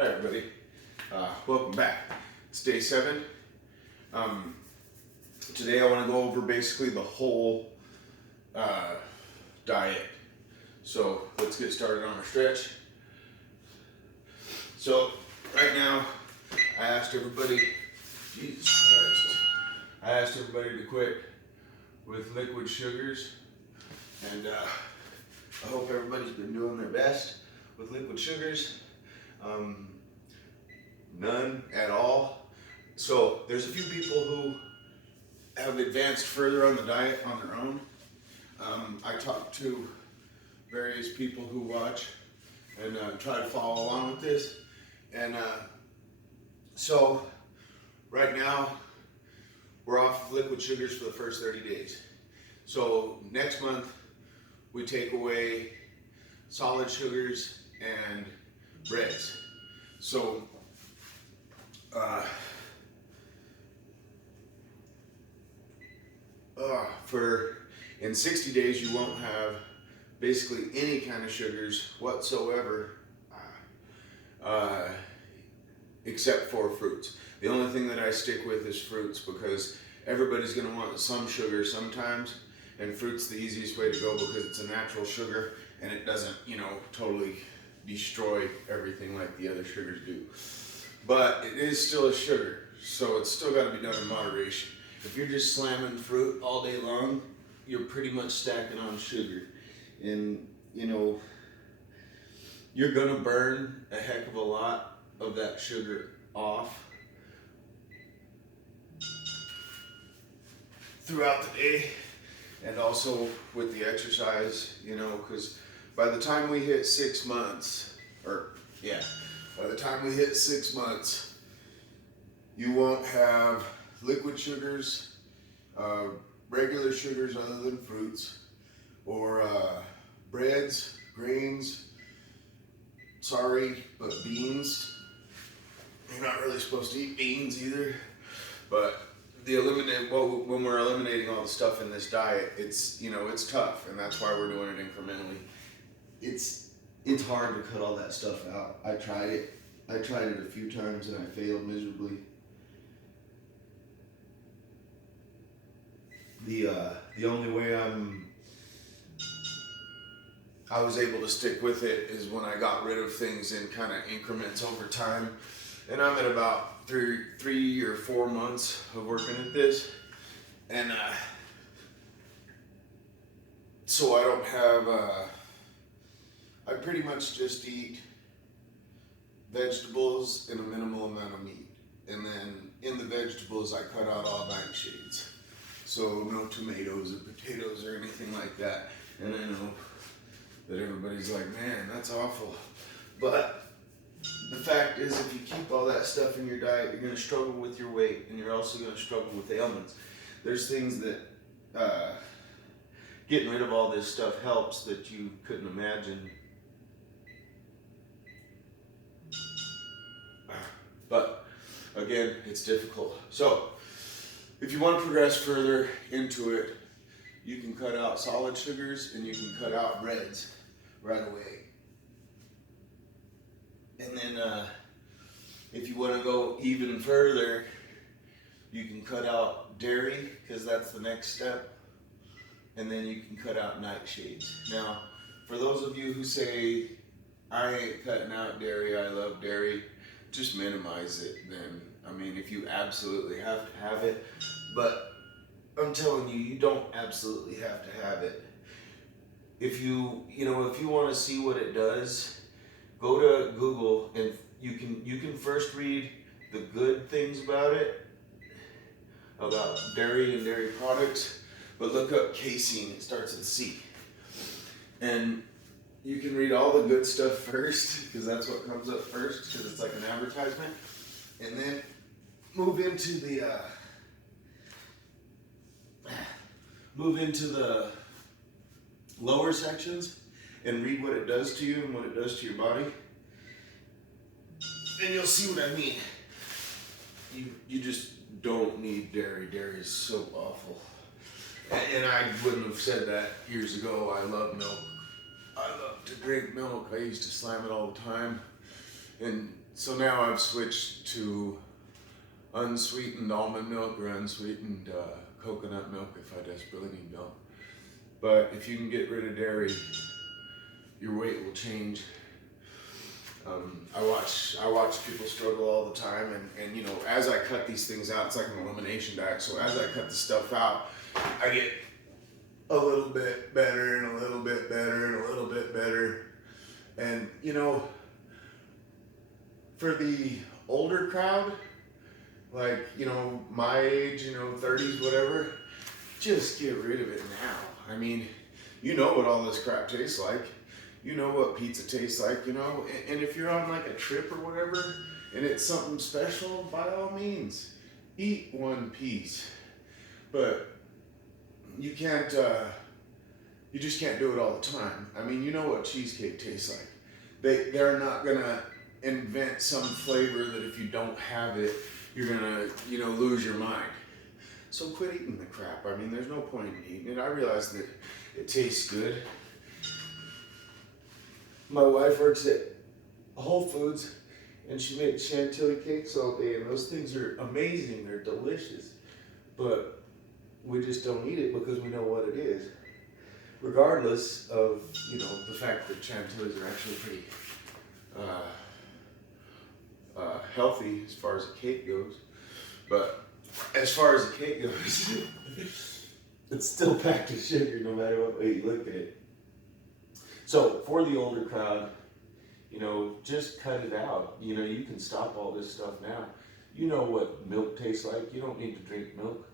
Hi everybody, welcome back. It's day 7. Today I want to go over basically the whole diet. So let's get started on our stretch. So right now I asked everybody, Jesus Christ, I asked everybody to quit with liquid sugars, and I hope everybody's been doing their best with liquid sugars. None at all. So there's a few people who have advanced further on the diet on their own. I talked to various people who watch and try to follow along with this. And so right now we're off of liquid sugars for the first 30 days. So next month we take away solid sugars and breads. So in 60 days you won't have basically any kind of sugars whatsoever, except for fruits. The only thing that I stick with is fruits, because everybody's going to want some sugar sometimes, and fruit's the easiest way to go because it's a natural sugar and it doesn't, totally destroy everything like the other sugars do. But it is still a sugar, so it's still got to be done in moderation. If you're just slamming fruit all day long, you're pretty much stacking on sugar. And, you're going to burn a heck of a lot of that sugar off throughout the day, and also with the exercise, because by the time we hit 6 months, by the time we hit 6 months, you won't have liquid sugars, regular sugars other than fruits, or breads, grains, sorry, but beans. You're not really supposed to eat beans either, but when we're eliminating all the stuff in this diet, it's tough, and that's why we're doing it incrementally. It's hard to cut all that stuff out. I tried it a few times and I failed miserably. The only way I was able to stick with it is when I got rid of things in kind of increments over time. And I'm at about 3 or 4 months of working at this. And so I don't have, I pretty much just eat vegetables and a minimal amount of meat. And then in the vegetables, I cut out all nightshades. So no tomatoes or potatoes or anything like that. And I know that everybody's like, man, that's awful. But the fact is, if you keep all that stuff in your diet, you're going to struggle with your weight, and you're also going to struggle with ailments. There's things that getting rid of all this stuff helps that you couldn't imagine. But again, it's difficult. So if you want to progress further into it, you can cut out solid sugars and you can cut out breads right away. And then if you want to go even further, you can cut out dairy, because that's the next step. And then you can cut out nightshades. Now, for those of you who say, I ain't cutting out dairy, I love dairy, just minimize it then. I mean, if you absolutely have to have it, but I'm telling you, you don't absolutely have to have it. If you want to see what it does, go to Google and you can first read the good things about it, about dairy and dairy products, but look up casein. It starts with C. And you can read all the good stuff first, because that's what comes up first, because it's like an advertisement. And then move into the lower sections and read what it does to you and what it does to your body. And you'll see what I mean. You just don't need dairy. Dairy is so awful. And I wouldn't have said that years ago. I love milk. I love to drink milk. I used to slam it all the time. And So now I've switched to unsweetened almond milk or unsweetened coconut milk if I desperately need milk. But if you can get rid of dairy, your weight will change. I watch people struggle all the time, and you know, as I cut these things out, it's like an elimination diet. So as I cut the stuff out, I get a little bit better and a little bit better and a little bit better. And you know, for the older crowd, like, you know, my age, you know, 30s, whatever, just get rid of it now. I mean, you know what all this crap tastes like. You know what pizza tastes like, you know, and if you're on like a trip or whatever, and it's something special, by all means, eat one piece. But you can't, you just can't do it all the time. I mean, you know what cheesecake tastes like. They're not gonna invent some flavor that if you don't have it, you're gonna, you know, lose your mind. So quit eating the crap. I mean, there's no point in eating it. I realize that it tastes good. My wife works at Whole Foods, and she makes chantilly cakes all day, and those things are amazing. They're delicious, but we just don't eat it because we know what it is. Regardless of, you know, the fact that chantillies are actually pretty healthy as far as a cake goes, but as far as a cake goes, it's still packed with sugar no matter what way you look at it. So for the older crowd, you know, just cut it out. You know, you can stop all this stuff now. You know what milk tastes like. You don't need to drink milk.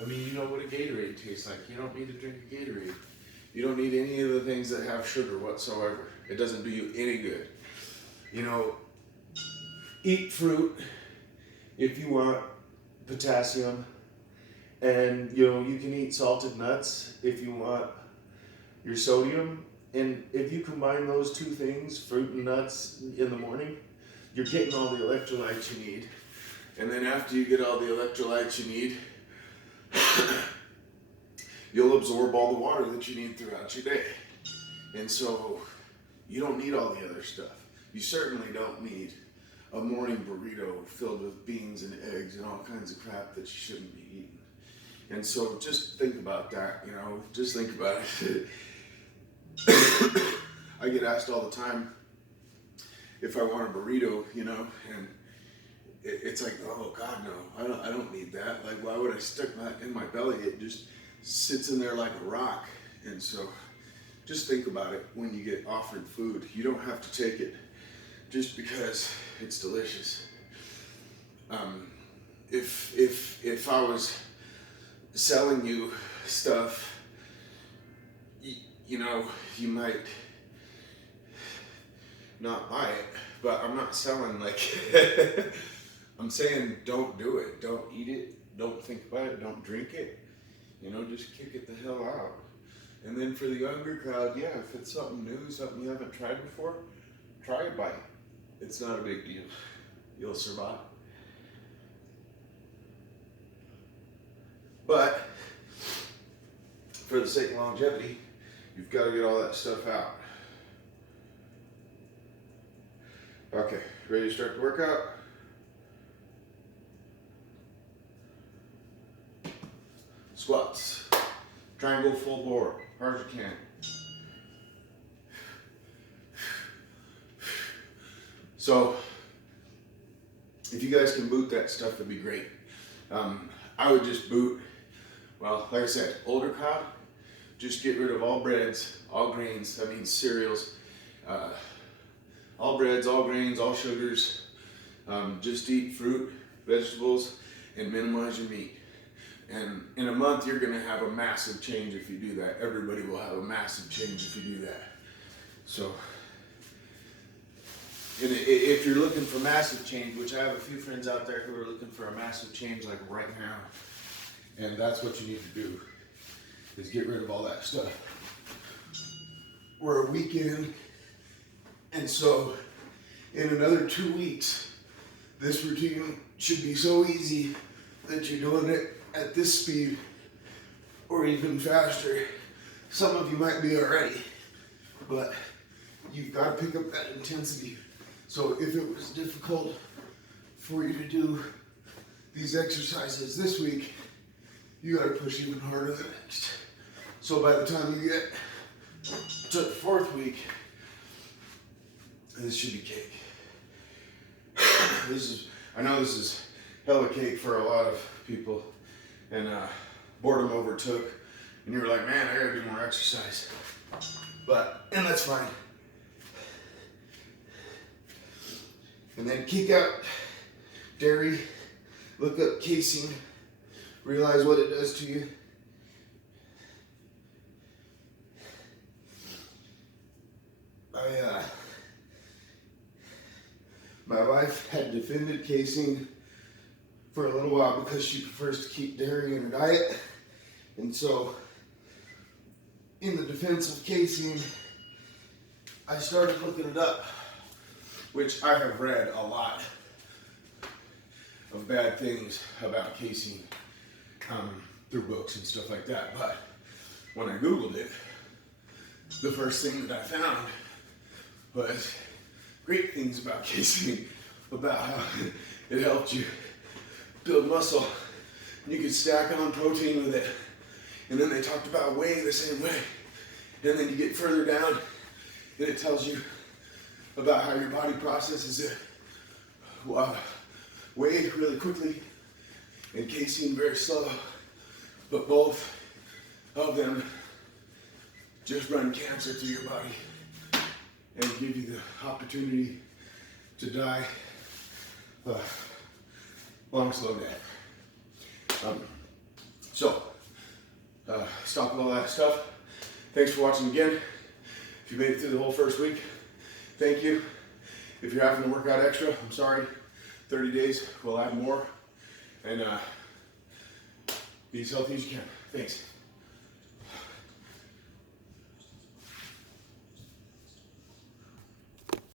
I mean, you know what a Gatorade tastes like. You don't need to drink a Gatorade. You don't need any of the things that have sugar whatsoever. It doesn't do you any good. You know, eat fruit if you want potassium. And, you know, you can eat salted nuts if you want your sodium. And if you combine those two things, fruit and nuts in the morning, you're getting all the electrolytes you need. And then after you get all the electrolytes you need, you'll absorb all the water that you need throughout your day. And so you don't need all the other stuff. You certainly don't need a morning burrito filled with beans and eggs and all kinds of crap that you shouldn't be eating. And so just think about that, you know, just think about it. I get asked all the time if I want a burrito, you know, and it's like, oh God, no, I don't need that. Like, why would I stick that in my belly? It just sits in there like a rock. And so just think about it when you get offered food. You don't have to take it just because it's delicious. If I was selling you stuff, you know, you might not buy it, but I'm not selling like, I'm saying don't do it, don't eat it, don't think about it, don't drink it, you know, just kick it the hell out. And then for the younger crowd, yeah, if it's something new, something you haven't tried before, try a bite. It's not a big deal. You'll survive. But for the sake of longevity, you've got to get all that stuff out. Okay, ready to start the workout? Squats. Triangle full bore, hard as you can. So, if you guys can boot that stuff, it'd be great. I would just boot, well, like I said, older crowd, just get rid of all breads, all grains, that means cereals, all breads, all grains, all sugars. Just eat fruit, vegetables, and minimize your meat. And in a month, you're gonna have a massive change if you do that. Everybody will have a massive change if you do that. So, and if you're looking for massive change, which I have a few friends out there who are looking for a massive change like right now, and that's what you need to do, is get rid of all that stuff. We're a week in, and so in another 2 weeks, this routine should be so easy that you're doing it at this speed or even faster. Some of you might be already, but you've got to pick up that intensity So if it was difficult for you to do these exercises this week, you gotta push even harder the next. So by the time you get to the 4th week, this should be cake. I know this is hella cake for a lot of people, and boredom overtook, and you were like, man, I gotta do more exercise. And that's fine. And then kick out dairy, look up casein, realize what it does to you. My wife had defended casein for a little while because she prefers to keep dairy in her diet. And so, in the defense of casein, I started looking it up, which I have read a lot of bad things about casein through books and stuff like that. But when I Googled it, the first thing that I found was great things about casein, about how it helped you build muscle. You could stack on protein with it. And then they talked about whey the same way. And then you get further down and it tells you about how your body processes it. Whey really quickly and casein very slow. But both of them just run cancer through your body and give you the opportunity to die long, slow death. Stop with all that stuff. Thanks for watching again. If you made it through the whole first week, thank you. If you're having to work out extra, I'm sorry. 30 days, we'll add more. And be as healthy as you can. Thanks.